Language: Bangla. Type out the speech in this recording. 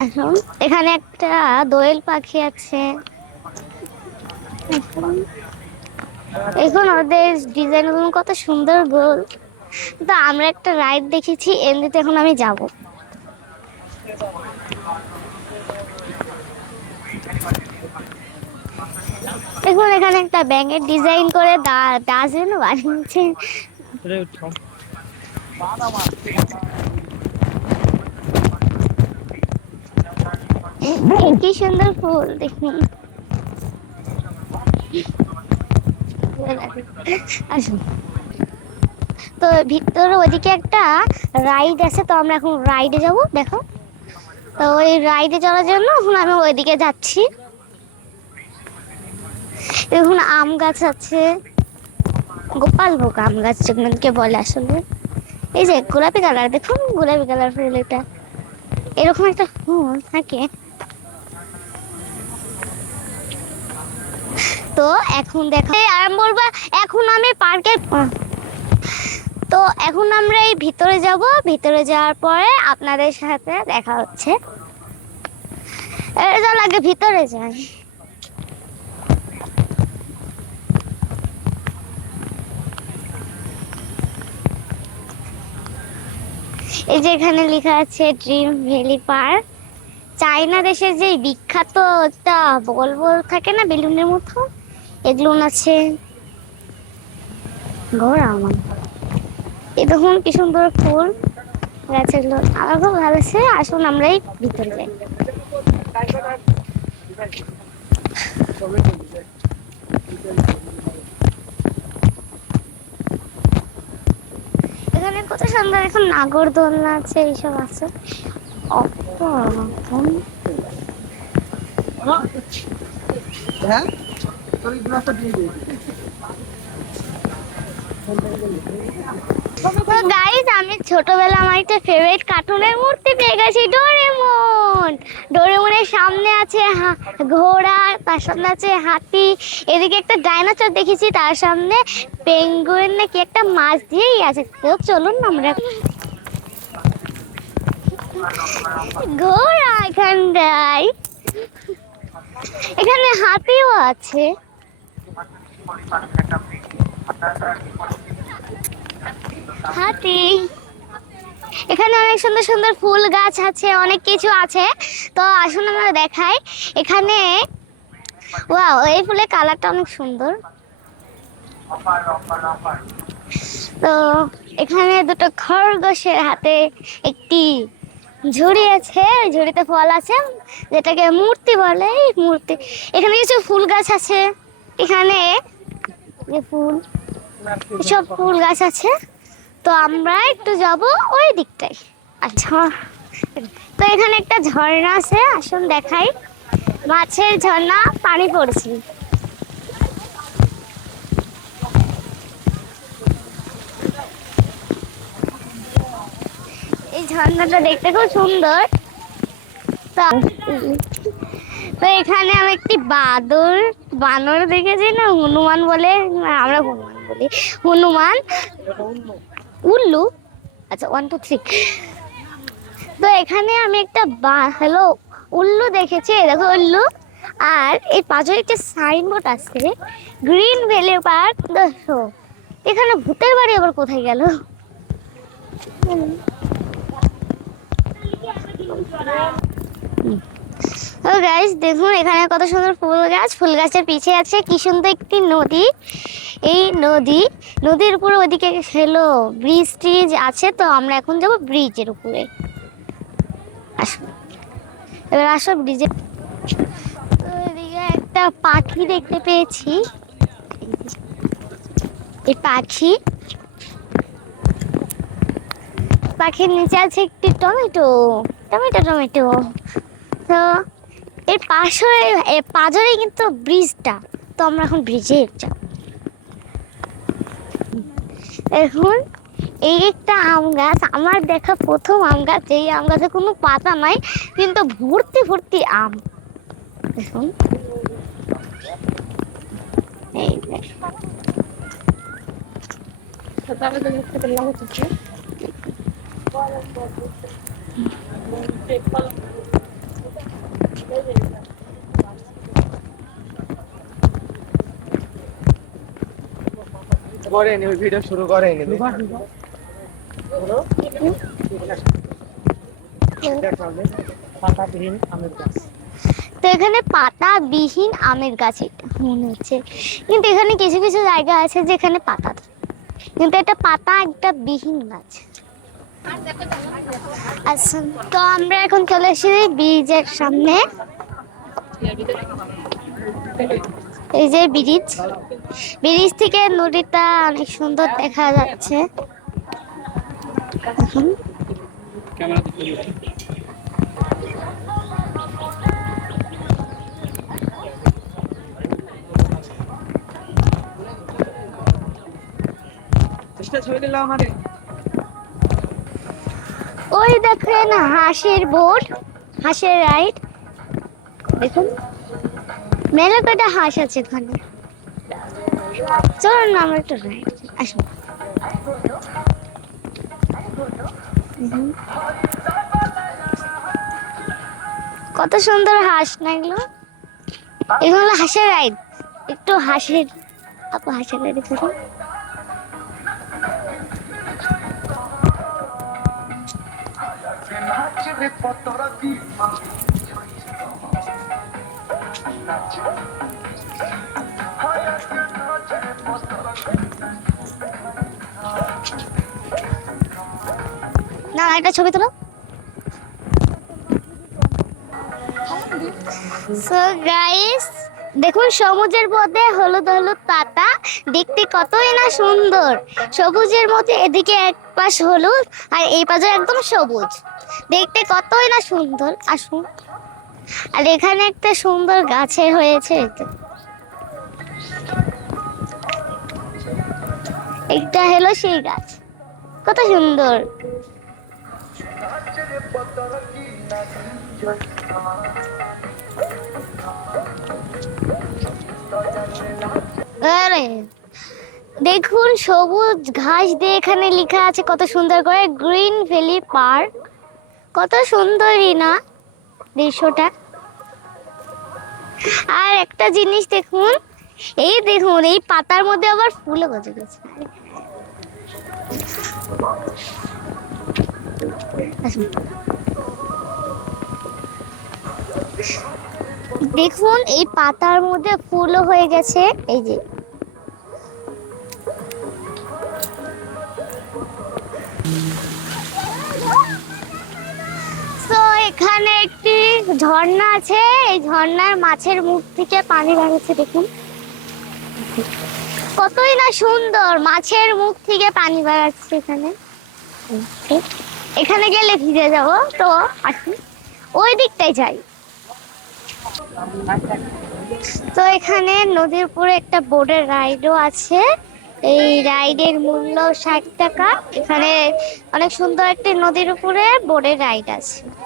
এখন এখানে একটা দোয়েল পাখি আছে। এখন এখন ওদের ডিজাইন গুলো কত সুন্দর গোল। তো আমরা একটা রাইড দেখেছি, এমনিতে এখন আমি যাব। এখন এখানে একটা ব্যাঙের ডিজাইন করে ডাস্টবিন বানিয়েছে। কি সুন্দর ফুল দেখুন। আসুন, তো ভিতরে ওইদিকে একটা রাইড আছে, তো আমরা এখন রাইডে যাব। দেখো, তো ওই রাইডে যাওয়ার জন্য এখন আমি ওইদিকে যাচ্ছি। এখন আম গাছ আছে, গোপালভোগ আম গাছ যেগুলোকে বলে আসলে। এই যে গোলাপি কালার, দেখুন গোলাপি কালার ফুল, এটা এরকম একটা ফুল থাকে। তো এখন দেখো আরাম বলবা, এখন আমি পার্কে, তো এখন আমরা এই ভিতরে যাব। ভিতরে যাওয়ার পরে আপনাদের সাথে দেখা হচ্ছে। চল আগে ভিতরে যাই। এই যে এখানে লেখা আছে ড্রিম ভ্যালি পার্ক। চায়না দেশের যে বিখ্যাত একটা বল বল থাকে না, বেলুনের মতো, এগুলো আছে। ঘোর আমার এই দেখুন কি সুন্দর ফুল গাছগুলো, আমার খুব ভালো লাগছে। আসুন আমরাই ভিতরে যাই। এখানে কত সুন্দর এখন নাগরদোলনা আছে, এইসব আছে। হ্যাঁ, তো গাইস, আমি ছোটবেলা আমার একটা ফেভারিট কার্টুনের মূর্তি পেয়ে গেছি, ডোরেমন। ডোরেমনের সামনে আছে ঘোড়া, তার সামনে আছে হাতি, এদিকে একটা ডাইনোসর দেখেছি, তার সামনে পেঙ্গুইন নাকি একটা মাছ দিয়েই আছে। তো চলুন আমরা ঘোড়া এখানটায়, এখানে হাতিও আছে। হাতি, এখানে অনেক সুন্দর সুন্দর ফুল গাছ আছে, অনেক কিছু আছে। তো আসুন আমরা দেখাই। এখানে ওয়াও, এই ফুলের কালারটা অনেক সুন্দর। তো এখানে দুটো খরগোশের হাতে একটি ঝুড়ি আছে, ঝুড়িতে ফল আছে, যেটাকে মূর্তি বলে। এই মূর্তি, এখানে কিছু ফুল গাছ আছে। এখানে যে ফুল, সব ফুল গাছ আছে। তো আমরা একটু যাব ওই দিকটাই। আচ্ছা, তো এখানে একটা ঝর্ণা আছে, আসুন দেখাই। মাছের ঝর্ণা, পানি পড়ছে। এই ঝর্ণাটা দেখতে খুব সুন্দর। তো এখানে আমি একটি বানর দেখেছি না, হনুমান বলে, আমরা হনুমান বলি, হনুমান, উল্লু। আচ্ছা, 1 2 3। তো এখানে আমি একটা হ্যালো উল্লু দেখেছি, দেখো উল্লু। আর এই পাশে একটা সাইনবোর্ড আছে, গ্রিন ভ্যালি পার্ক। দেখো এখানে ভূতের বাড়ি আবার কোথায় গেল। ও গাইস, দেখুন এখানে কত সুন্দর ফুল গাছ, ফুল গাছের পিছে আছে কি সুন্দর একটি নদী। এই নদীর উপরে ওইদিকে হলো ব্রিজ ট্রিজ আছে। তো আমরা এখন যাব ব্রিজের উপরে। আসো, এবার আসো ব্রিজে। তো এদিকে একটা পাখি দেখতে পেয়েছি, এই পাখির নিচে আছে একটি টমেটো টমেটো টমেটো। তো এর পাজরেই কিন্তু ব্রিজটা। তো আমরা এখন ব্রিজে যাব। এখন এই একটা আম গাছ, আমার দেখা প্রথম আম গাছ, এই আম গাছে কোনো পাতা নাই, কিন্তু ভর্তি ভর্তি আম। দেখুন, এই করেনি, ওই ভিডিও শুরু করেনি। পাতাবিহীন আমের গাছ। তো এখানে পাতাবিহীন আমের গাছ এটা মনে হচ্ছে, কিন্তু এখানে কিছু কিছু জায়গা আছে যেখানে পাতা থাকে। কিন্তু এটা পাতা একটা বিহীন গাছ। আচ্ছা, তো আমরা এখন চলে এসেছি ব্রিজের সামনে। এই যে ব্রিজ, ব্রিজ থেকে নদীটা অনেক সুন্দর দেখা যাচ্ছে। ওই দেখেন হাঁসের বোট, হাঁসের রাইড। দেখুন মেলা কটা হাঁস আছে এখানে। চলুন না আমরা একটু রাইড আসুন। কত সুন্দর হাঁস না এগুলো, এগুলো হলো হাঁসের রাইড। একটু হাঁসের, আপু হাঁসের রাইড করুন। না একটা ছবি তোলো। সো গাইস, দেখুন সমুদ্রের মধ্যে হলুদ হলুদ পাতা, দেখতে কতই না সুন্দর। সবুজের মধ্যে এদিকে এক পাশ হলুদ আর এই পাশে একদম সবুজ, দেখতে কতই না সুন্দর। আসুন, আর এখানে একটা সুন্দর গাছের হয়েছে, এটা হলো সেই গাছ, কত সুন্দর। আরে দেখুন সবুজ ঘাস দিয়ে এখানে লেখা আছে কত সুন্দর করে, গ্রিন ভ্যালি পার্ক। কত সুন্দরই না দৃশ্যটা। আর একটা জিনিস দেখুন, এই দেখুন এই পাতার মধ্যে আবার ফুলও গজে গেছে। দেখুন এই পাতার মধ্যে ফুলও হয়ে গেছে, এই যে। তো এখানে একটি ঝর্ণা আছে, এই ঝর্ণার মাছের মুখ থেকে পানি বেরোচ্ছে। দেখুন কতই না সুন্দর, মাছের মুখ থেকে পানি বেরোচ্ছে এখানে। এখানে গেলে ভিজে যাব, তো আসুন ওই দিকটাই যাই। তো এখানে নদীর উপরে একটা বোটের রাইডও আছে। এই রাইডের মূল্য 60 টাকা। এখানে অনেক সুন্দর একটি নদীর উপরে বোটের রাইড আছে।